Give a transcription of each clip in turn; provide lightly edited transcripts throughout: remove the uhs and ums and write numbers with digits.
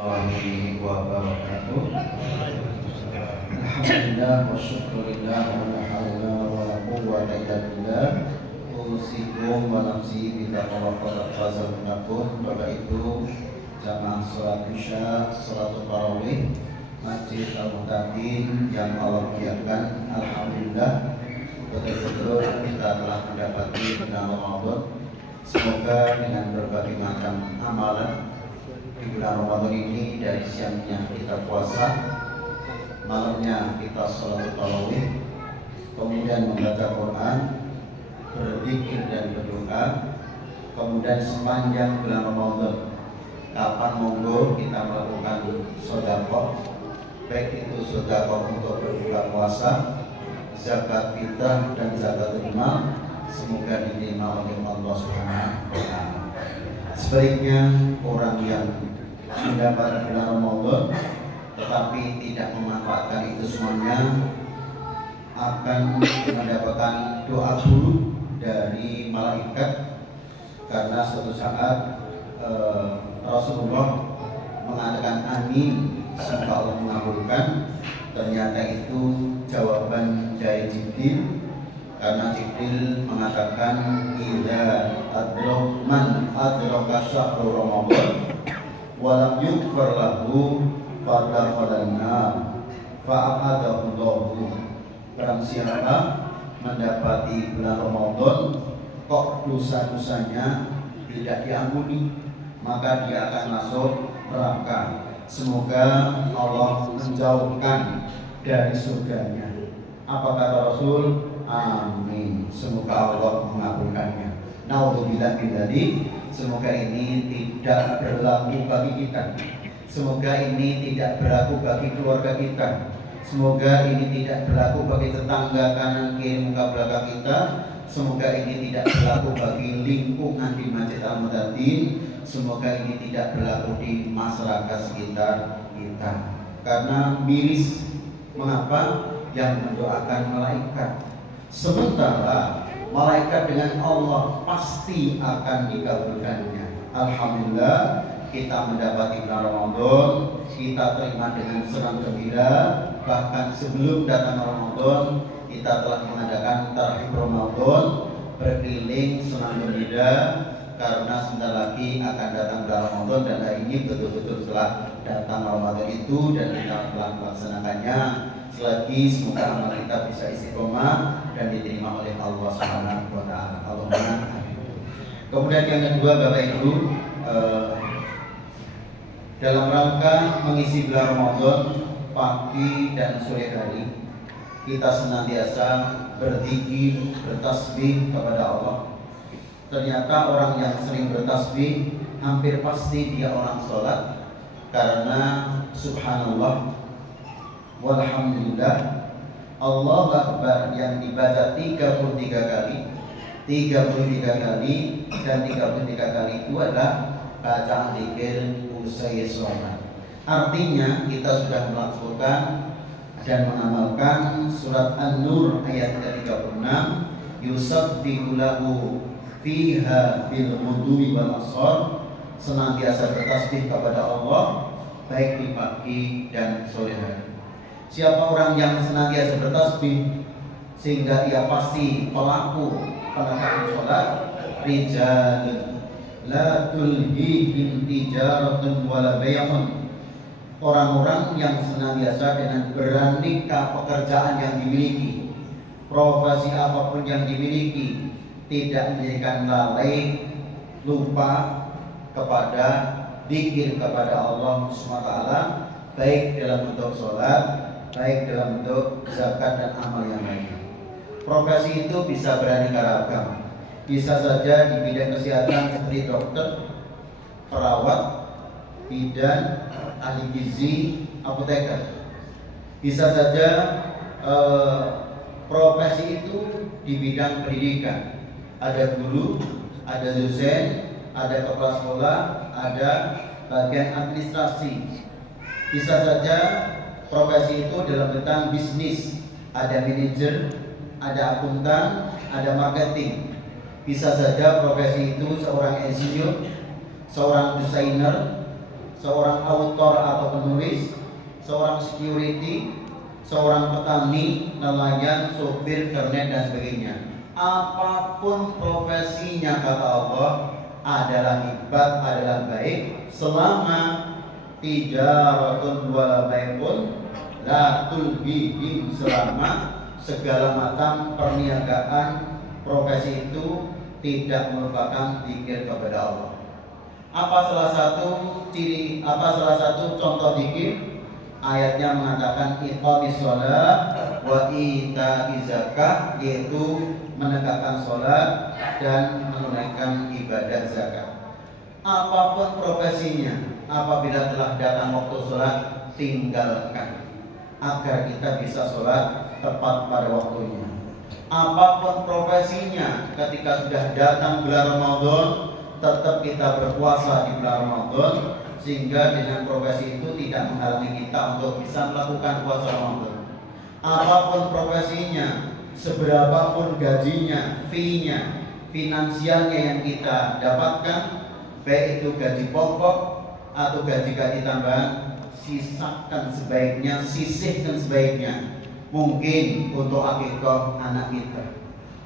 Warahmatullahi wabarakatuh. Alhamdulillah wa syukurillah wa la hawla wa la quwwata illa billah. Usikum wa nafsi bittaqwa faqad fazal muttaqun. Bapak Ibu jamaah salat Isya, salat tarawih Masjid Al-Muhtadin yang Allah muliakan, alhamdulillah betul-betul kita telah mendapati bulan Ramadan. Semoga dengan berbagai macam amalan di bulan Ramadan ini, dari siangnya kita puasa, malamnya kita sholat tarawih, kemudian membaca Quran, berzikir dan berdoa, kemudian sepanjang bulan Ramadan kapan monggo kita melakukan sedekah, baik itu sedekah untuk berbuka puasa, zakat fitrah dan zakat mal, semoga diterima oleh Allah Subhanahu wa taala. Sebaliknya orang yang mendapat bulan Ramadan tetapi tidak memanfaatkan itu semuanya akan mendapatkan doa buruk dari malaikat, karena suatu saat Rasulullah mengatakan amin, semoga Allah mengabulkan. Ternyata itu jawaban dari Jibril, karena Jibril mengatakan idza man adraka syahrul Ramadan walam yughfar lahu fadakhalan nar fa'adahu Allahu. Barang siapa mendapati bulan Ramadan kok dosa-dosanya tidak diampuni, maka dia akan masuk neraka. Semoga Allah menjauhkan dari surganya. Apa kata Rasul? Amin. Semoga Allah mengabulkannya. Naudzubillah min dzalik. Semoga ini tidak berlaku bagi kita. Semoga ini tidak berlaku bagi keluarga kita. Semoga ini tidak berlaku bagi tetangga kanan kiri muka belakang kita. Semoga ini tidak berlaku bagi lingkungan di Masjid Al-Muhtadin. Semoga ini tidak berlaku di masyarakat sekitar kita. Karena miris. Mengapa? Yang mendoakan malaikat, sementara malaikat dengan Allah pasti akan dikabulkannya. Alhamdulillah kita mendapati bulan Ramadan, kita terima dengan senang gembira. Bahkan sebelum datang Ramadan kita telah mengadakan tarawih Ramadan, berkeliling senang gembira, karena sebentar lagi akan datang bulan Ramadan, dan hari ini betul-betul telah datang Ramadan itu dan kita telah melaksanakannya. Selagi semoga amal kita bisa istiqomah dan diterima oleh Allah Subhanahu wa taala. Allahumma amin. Kemudian yang kedua, Bapak Ibu, dalam rangka mengisi bulan Ramadan, pagi dan sore hari kita senantiasa berzikir, bertasbih kepada Allah. Ternyata orang yang sering bertasbih hampir pasti dia orang sholat, karena subhanallah walhamdulillah Allahu Akbar yang dibaca 33 kali, 33 kali dan 33 kali itu adalah bacaan zikir usai sholat. Artinya kita sudah melakukan dan mengamalkan surat An-Nur ayat 36, yusabbihu lahu fiha bil ghudwi wal ashar, senantiasa bertasbih kepada Allah baik di pagi dan sore hari. Siapa orang yang senantiasa bertasbih sehingga ia pasti pelaku penegak sholat, rijalun la tulhihim tijaratun wala bay'un, orang-orang yang senantiasa dengan beraneka pekerjaan yang dimiliki, profesi apapun yang dimiliki, tidak menjadikan lalai, lupa kepada zikir kepada Allah SWT, baik dalam bentuk sholat, baik dalam bentuk zakat dan amal yang lain. Profesi itu bisa beraneka ragam. Bisa saja di bidang kesehatan seperti dokter, perawat, bidan, ahli gizi, apoteker. Bisa saja profesi itu di bidang pendidikan. Ada guru, ada dosen, ada kepala sekolah, ada bagian administrasi. Bisa saja profesi itu dalam tentang bisnis, ada manajer, ada akuntan, ada marketing. Bisa saja profesi itu seorang insinyur, seorang desainer, seorang autor atau penulis, seorang security, seorang petani, nelayan, sopir, kernet dan sebagainya. Apapun profesinya kata Allah adalah hebat, adalah baik selama tijaratun wala bai'un la tulhihim, selama segala macam perniagaan profesi itu tidak merupakan zikir kepada Allah. Apa salah satu contoh zikir? Ayatnya mengatakan iqamis shalah wa ita'iz zakah, yaitu menegakkan sholat dan menunaikan ibadah zakat. Apapun profesinya, apabila telah datang waktu sholat, tinggalkan agar kita bisa sholat tepat pada waktunya. Apapun profesinya, ketika sudah datang bulan Ramadan, tetap kita berpuasa di bulan Ramadan, sehingga dengan profesi itu tidak menghalangi kita untuk bisa melakukan puasa Ramadan. Apapun profesinya, seberapapun gajinya, fee-nya, finansialnya yang kita dapatkan, baik itu gaji pokok atau gaji-gaji tambahan, sisakan sebaiknya, sisihkan sebaiknya. Mungkin untuk akikah anak kita,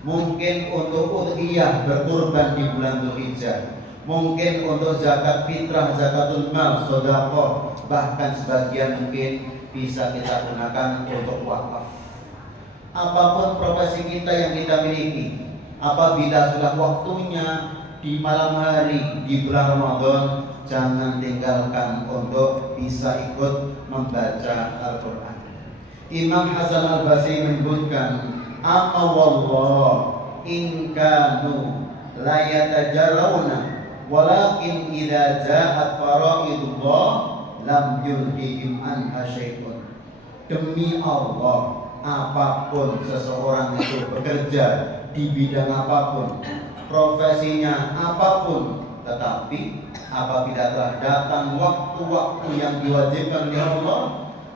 mungkin untuk udhiyah berkurban di bulan Dzulhijjah, mungkin untuk zakat fitrah, zakatul mal, sedekah, bahkan sebagian mungkin bisa kita gunakan untuk wakaf. Apapun profesi kita yang kita miliki, apabila sudah waktunya di malam hari di bulan Ramadan, jangan tinggalkan untuk bisa ikut membaca Al-Quran. Imam Hasan Al-Basri menyebutkan, amma wallah in kanu la yatajarrauna walakin idza ja'at faraidullah lam yulhihim anha syai'un. Demi Allah, apapun seseorang itu bekerja di bidang apapun, profesinya apapun, tetapi apabila telah datang waktu-waktu yang diwajibkan oleh Allah,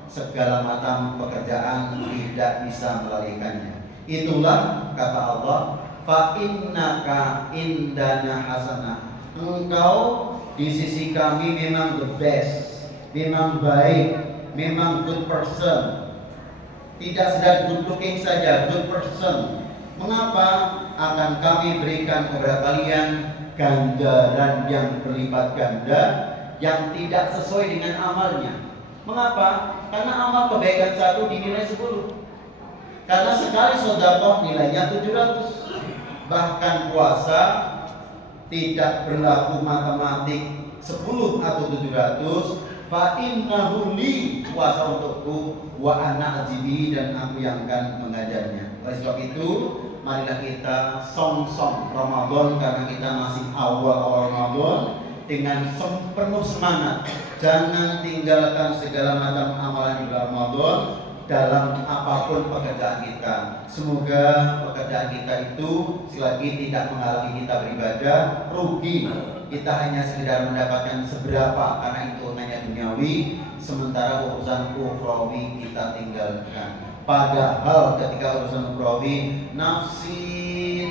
segala macam pekerjaan tidak bisa melalaikannya. Itulah kata Allah, fa innaka indana hasanah. Engkau di sisi kami memang the best, memang baik, memang good person. Tidak sedang good looking saja, good person. Mengapa? Akan kami berikan kepada kalian ganjaran yang berlipat ganda yang tidak sesuai dengan amalnya. Mengapa? Karena amal kebaikan satu dinilai 10. Karena sekali sedekah nilainya 700. Bahkan puasa tidak berlaku matematik 10 atau 700. Fa innahu li, puasa untukku, wa ana ajibi, dan aku yang akan mengajarnya. Oleh sebab itu, marilah kita song-song Ramadan, karena kita masih awal-awal Ramadan, dengan penuh semangat. Jangan tinggalkan segala macam amalan di bulan Ramadan dalam apapun pekerjaan kita. Semoga pekerjaan kita itu selagi tidak menghalangi kita beribadah, rugi kita hanya sekedar mendapatkan seberapa, karena itu hanya duniawi, sementara urusan ukhrawi kita tinggalkan. Padahal ketika urusan ukhrawi, nafsi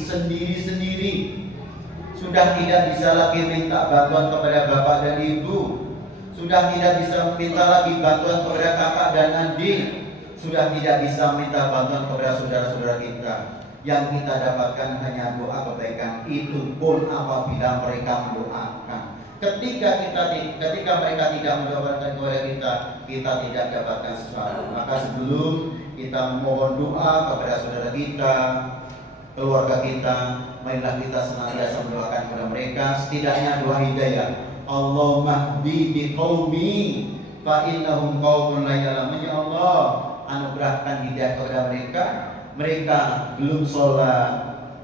sendiri-sendiri, sudah tidak bisa lagi minta bantuan kepada bapak dan ibu, sudah tidak bisa minta lagi bantuan kepada kakak dan adik, sudah tidak bisa minta bantuan kepada saudara-saudara kita. Yang kita dapatkan hanya doa kebaikan, itu pun apabila mereka mendoakan. Ketika mereka tidak mendoakan kepada kita tidak dapatkan sesuatu. Maka sebelum kita memohon doa kepada saudara kita, keluarga kita, marilah kita senantiasa mendoakan kepada mereka, setidaknya doa hidayah. Allahumma hdi biqaumi fa innahum qaumun la ya'lamun. Ya Allah, anugerahkan hidayah kepada mereka. Mereka belum sholat,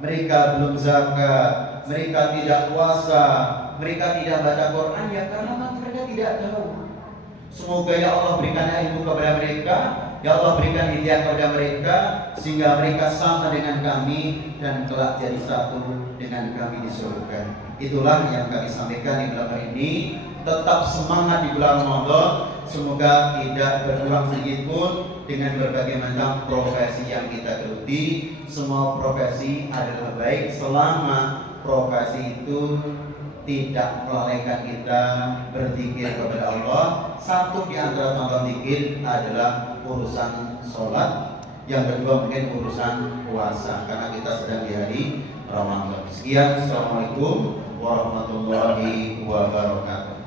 mereka belum zakat, mereka tidak puasa, mereka tidak baca Quran, ya karena mereka tidak tahu. Semoga ya Allah berikan ilmu kepada mereka, ya Allah berikan hidayah kepada mereka, sehingga mereka sama dengan kami dan kelak jadi satu dengan kami di surga. Itulah yang kami sampaikan di bulan hari ini. Tetap semangat di bulan Ramadan. Semoga tidak berkurang sedikit pun dengan berbagai macam profesi yang kita geluti. Semua profesi adalah baik selama profesi itu tidak melalaikan kita berzikir kepada Allah. Satu di antara contoh zikir adalah urusan sholat, yang kedua mungkin urusan puasa karena kita sedang di hari Ramadan. Sekian, assalamualaikum warahmatullahi wabarakatuh.